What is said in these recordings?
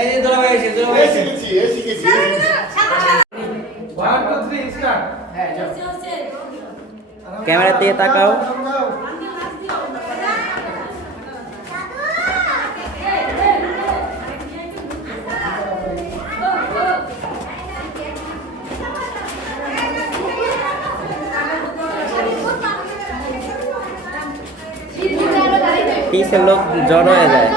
এই যে দোলা ভাই এসে দোলা ভাই এসে শিখেছি 1 2 3 স্টার্ট হ্যাঁ যাও ক্যামেরা দিয়ে তাকাও। পিছের লোক জড় হয়ে যায়।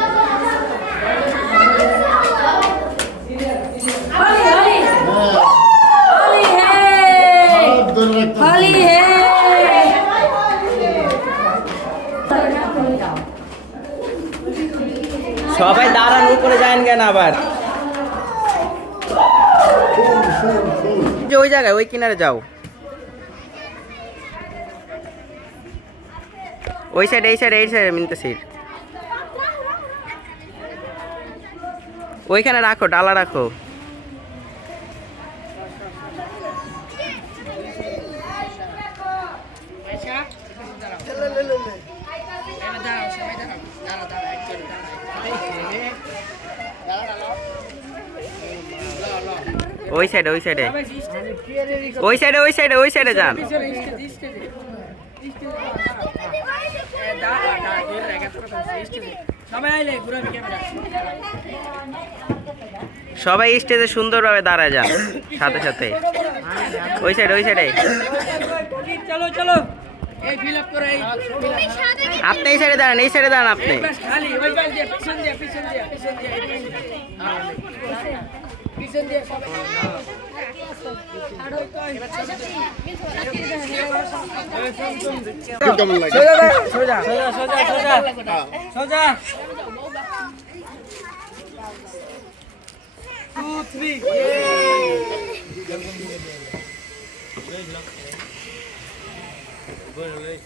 সবাই দাঁড়ান, উপরে যান কেন আবার? যে ওই জায়গায় ওই কিনারে যাও, ওই সাইডে এই সাইডে এই সাইডে মিনতেছির ওইখানে রাখো, ডালা রাখো। ওই সাইডে ওই সাইডে ওই সাইডে ওই সাইডে ওই সাইডে যান। সবাই স্টেজে সুন্দরভাবে দাঁড়ায় যান সাথে সাথে। ওই সাইডে ওই সাইডে চলো চলো আপনি এই সাইডে দাঁড়ান, এই সাইডে দাঁড়ান আপনি। খালি ওই পাশ দিয়ে পিছন দিয়ে পিছন দিয়ে পিছন দিয়ে পিছন দিয়ে সবাই কেমন লাগে সোজা সোজা সোজা সোজা সোজা 2 3